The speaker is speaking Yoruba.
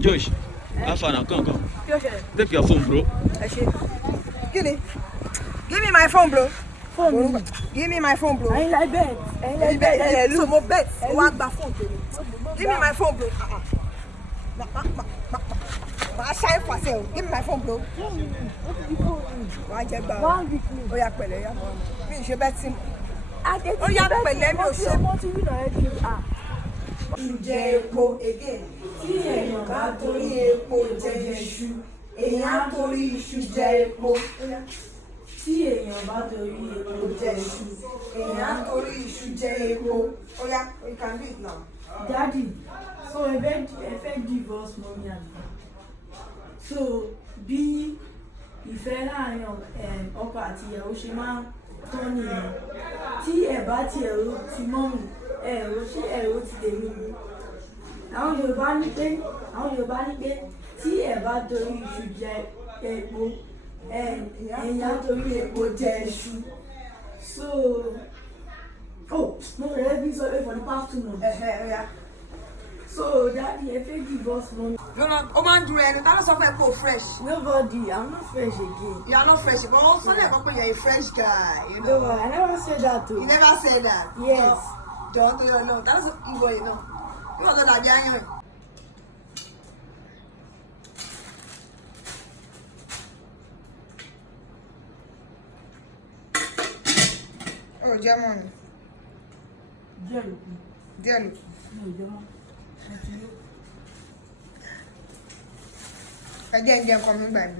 Josh, have fun now. Come. Take your phone, bro. Give me my phone, bro. Give me my phone, bro. I ain't like bet. Look, more bet. One back phone. Give me my phone, bro. My shine for sale. Give me my phone, bro. Why get back? Oh, yeah, pẹ̀lẹ́, yeah. Me, she bet him. Oh, yeah, pẹ̀lẹ́, me, oh, Jẹ epo again. Tí èèyàn bá torí epo jẹ iṣu, èèyàn á torí iṣu jẹ epo. Tí èèyàn bá torí epo jẹ iṣu, èèyàn á torí iṣu jẹ epo. Oh, yeah, you can do it now. Daddy, so ẹ fẹ́ divorce mommy and me. So bí ìfẹ́ láàrin ọkọ àti ìyàwó ṣe máa ń tán nìyẹn. Tí ẹ bá ti ẹ̀rọ ti mọ́mì, ẹ̀rọ ṣé ẹ̀rọ ti tèmi ni. Àwọn Yorùbá ní pé tí ẹ bá torí iṣu jẹ epo, èèyàn torí epo jẹ iṣu. So, no, let me sorry for the past 2 months. Yeah. So, Daddy, ẹ fẹ́ divorce mommy. No, oh man, do it. That is something called fresh. Nobody, I'm not fresh again. You are not fresh, but also you're a fresh guy. You know. No, I never said that too. You never said that. Yes. Don't do you know? That's ego, you know. You know that behind you. Oh, German. Diallo. No, German. Again, coming back.